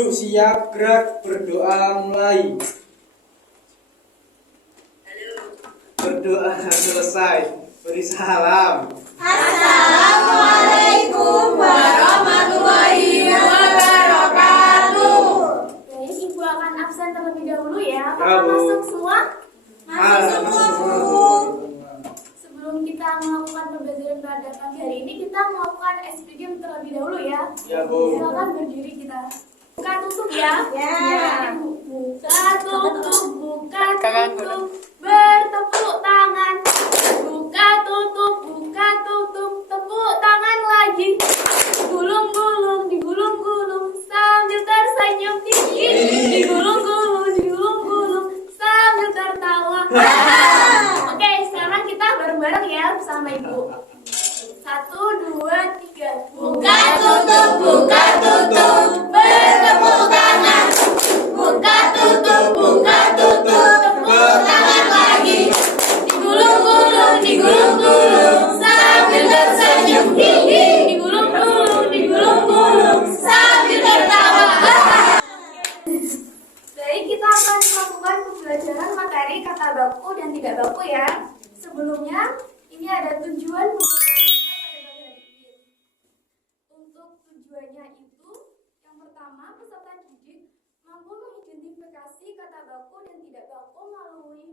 Duduk, siap, gerak, berdoa, mulai. Berdoa selesai. Beri salam. Assalamualaikum warahmatullahi wabarakatuh. Baik, Ibu akan absen terlebih dahulu ya. Ya, Apakah Bu. masuk semua? Masuk semua, Bu. Sebelum kita melakukan pembelajaran pada pagi hari ini, kita melakukan SPG terlebih dahulu ya. Ya, Bu. Silakan berdiri kita. Buka tutup ya. Ya. Buka tutup, bertepuk tangan. Buka tutup, tepuk tangan lagi. Digulung-gulung sambil tersenyum. Digulung-gulung sambil tertawa. Oke, sekarang kita bareng-bareng ya bersama Ibu. 1, 2, 3. Buka tutup, bertepuk tangan. Buka tutup, tepuk tangan lagi. Digulung-gulung sambil tersenyum. Digulung-gulung sambil tertawa. Baik, kita akan melakukan pembelajaran materi kata baku dan tidak baku ya. Sebelumnya, ini ada tujuan pembelajaran kita pada pagi hari ini. Untuk tujuannya itu, yang pertama, peserta didik mampu mengidentifikasi kata baku dan tidak baku melalui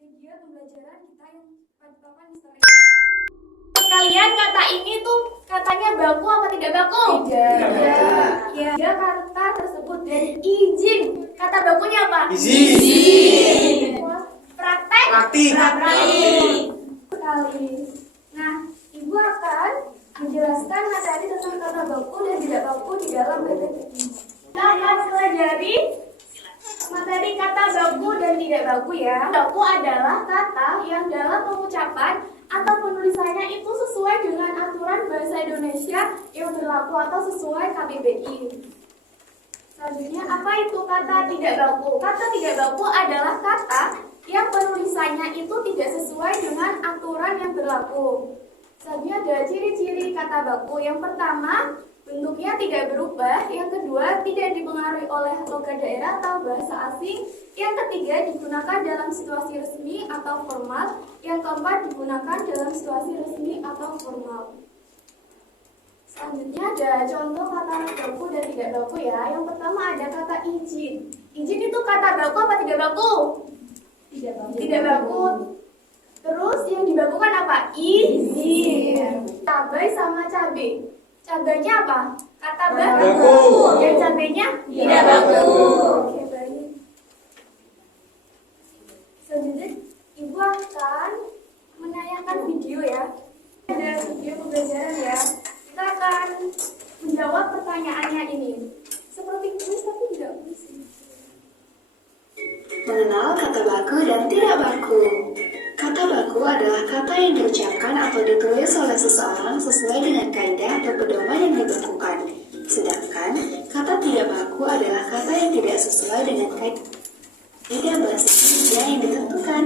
media pembelajaran kita yang pada papan misteri. Kalian kata ini tuh katanya baku apa tidak baku? Tidak. Ya, kata tersebut dari izin. Kata bakunya apa? Izin. Praktek. Praktik. Sekali. Nah, Ibu akan menjelaskan materi tentang kata baku dan tidak baku di dalam PPT ini. Kita akan pelajari materi kata baku dan tidak baku ya. Baku adalah kata yang dalam pengucapan atau penulisannya itu sesuai dengan aturan bahasa Indonesia yang berlaku atau sesuai KBBI. Selanjutnya, apa itu kata tidak baku? Kata tidak baku adalah kata yang penulisannya itu tidak sesuai dengan aturan yang berlaku. Selanjutnya ada ciri-ciri kata baku. Yang pertama, bentuknya tidak berubah. Yang kedua, tidak dipengaruhi oleh logat daerah atau bahasa asing. Yang ketiga, digunakan dalam situasi resmi atau formal. Yang keempat, digunakan dalam situasi resmi atau formal. Selanjutnya ada contoh kata baku dan tidak baku ya. Yang pertama ada kata izin. Izin itu kata baku apa tidak baku? Tidak baku. Terus yang dibakukan apa? Izin. Cabai sama cabai. Cabainya apa? Kata baku. Yang cabainya Tidak baku. Oke, baik. Selanjutnya Ibu akan menayangkan video ya. Ada video pembelajaran ya. Kita akan menjawab pertanyaannya ini. Seperti kuis tapi tidak kuis. Mengenal kata baku dan tidak baku. Kata baku adalah kata yang diucapkan atau ditulis oleh seseorang sesuai dengan kaidah atau pedoman yang dibakukan. Sedangkan kata tidak baku adalah kata yang tidak sesuai dengan kaidah bahasa Indonesia yang ditentukan.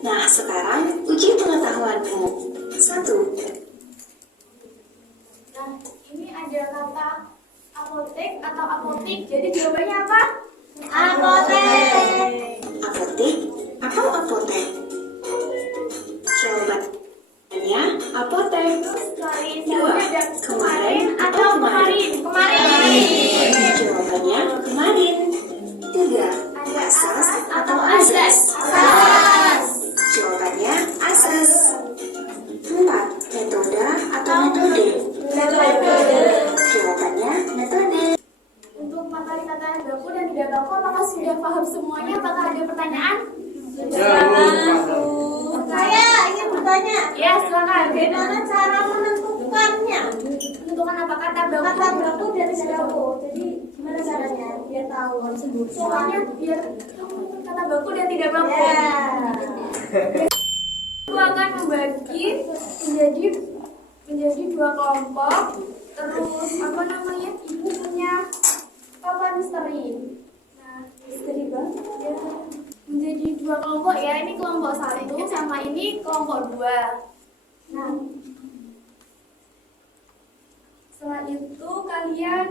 Nah, sekarang uji pengetahuanmu. 1. Nah, ini ada kata apotek atau apotik. Jadi jawabannya apa? Apotek. Apotik atau apotek? Jawabannya apotek. Sekali Dua. ada Kemarin atau kemarin. Jawabannya kemarin. 3. Asas atau azas? Jawabannya asas. 4. Metode atau metode? Jawabannya metode. Untuk materi kata baku dan tidak baku, apakah sudah paham semuanya? Apakah ada pertanyaan? Ya, Bu. Saya ingin bertanya, Ya, silakan. bagaimana cara menentukannya? Menentukan apa kata baku? Kata baku dan tidak baku. Jadi gimana caranya biar tahu Soalnya biar kamu kata baku dan tidak baku. Ya. Aku akan membagi menjadi 2 kelompok. Terus apa namanya? Ibu punya papan misteri. Nah, misteri banget ya. Menjadi 2 kelompok ya. Ini kelompok 1 sama ini kelompok 2. Nah, setelah itu kalian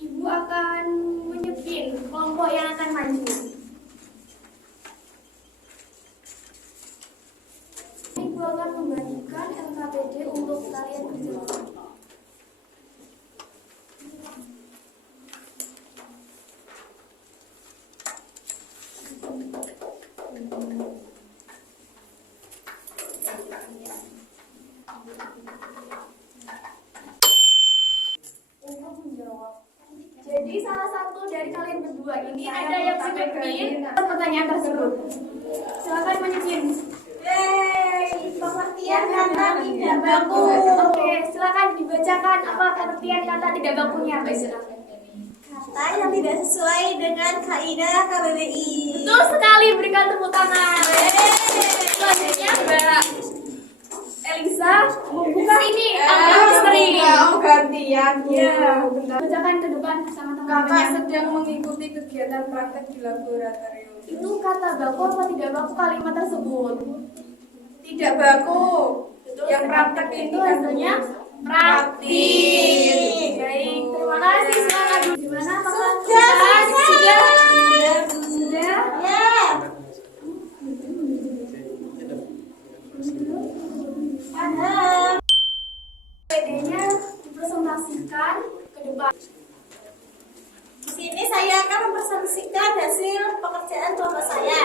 Ibu akan menyepin kelompok yang akan maju. Ibu akan membagikan LKPD untuk kalian berjalan. Untuk menjawab. Jadi salah satu dari kalian berdua ini ada yang menyepin pertanyaan tersebut. Silakan menyepin. Pengertian kata tidak baku. Oke, silakan dibacakan apa pengertian kata tidak bakunya, Mbak Zira. Kata yang tidak sesuai dengan kaidah KBBI. Betul sekali, berikan tepuk tangan. Selanjutnya Mbak Elisa membuka ini amplop misteri. Gantian. Ya, bacakan ke depan sama Kakak teman-temannya. sedang mengikuti kegiatan praktek di laboratorium. Itu kata baku apa tidak baku kalimat tersebut? Tidak baku. Betul, Yang praktek itu ini hasilnya praktis. Baik, terima kasih. Silakan. Gimana? Apakah sudah? Sudah? Ya. Paham. PD-nya dipresentasikan ke depan. Di sini saya akan mempresentasikan hasil pekerjaan kelompok saya.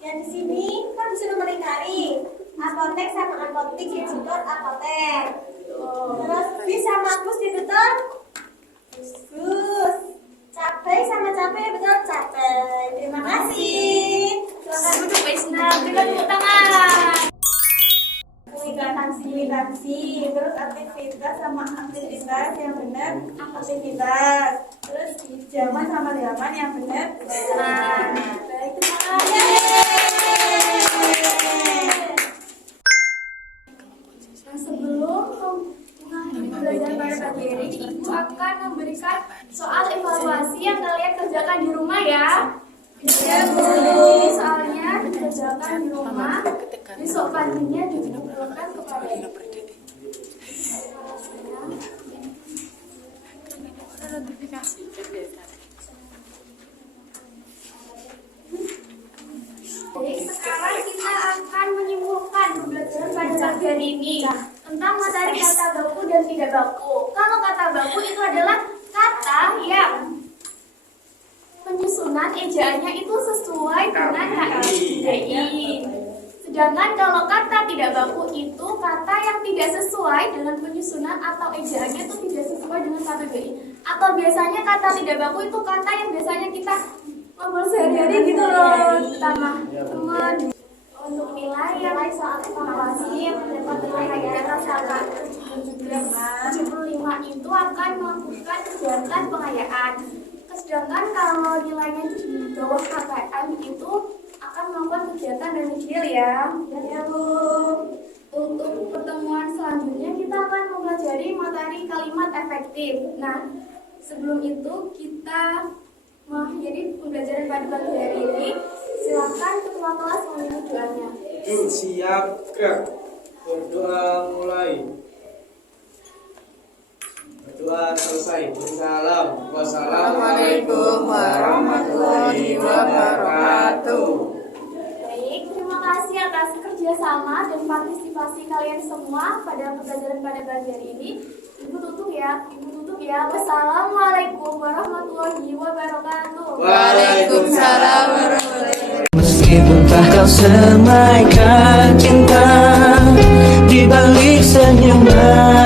Yang di sini kan disuruh melingkari apotek sama apotik, digital apotek. Terus bis sama kus digital kus. Cabai sama cabai betul cabai. Terima kasih. Silakan duduk, Mbak Isna. Berikan tepuk tangan. Militansi, terus aktivitas sama aktivitas yang benar aktivitas, terus zaman sama zaman yang benar zaman. Baik, terima kasih. Nah, sebelum mengakhiri belajar pada pagi ini, Ibu akan memberikan soal evaluasi yang kalian kerjakan di rumah ya. Ya, Bu. Jadi soalnya dikerjakan di rumah, besok paginya dikumpulkan kepada Ibu. Jadi sekarang kita akan menyimpulkan pembelajaran pada pagi hari ini tentang materi kata baku dan tidak baku. Kalau kata baku itu adalah kata yang penyusunan ejaannya itu sesuai dengan KBBI. Sedangkan kalau kata tidak baku itu kata yang tidak sesuai dengan penyusunan atau ejaannya itu tidak sesuai dengan KBBI. Atau biasanya kata tidak baku itu kata yang biasanya kita ngobrol sehari-hari gitu loh sama teman. Untuk nilai soal evaluasi yang mendapat nilai di atas angka 75 itu akan melakukan kegiatan pengayaan. Sedangkan kalau nilainya di bawah KPM itu akan melakukan kegiatan remedial ya. Ya, Bu. Untuk pertemuan selanjutnya kita akan mempelajari materi kalimat efektif. Nah, sebelum itu kita mengakhiri pembelajaran pada pagi hari ini. Silakan ketua kelas memimpin doanya. Siap, gerak. Berdoa mulai. Berdoa selesai. Salam. Wassalamualaikum warahmatullahi wabarakatuh. Baik, terima kasih atas kerjasama dan partisipasi kalian semua pada pembelajaran pada pagi hari ini. Ibu tutup ya. Wassalamualaikum warahmatullahi wabarakatuh. Waalaikumsalam warahmatullahi wabarakatuh. Meskipun tak kau semaikan cinta di balik senyuman.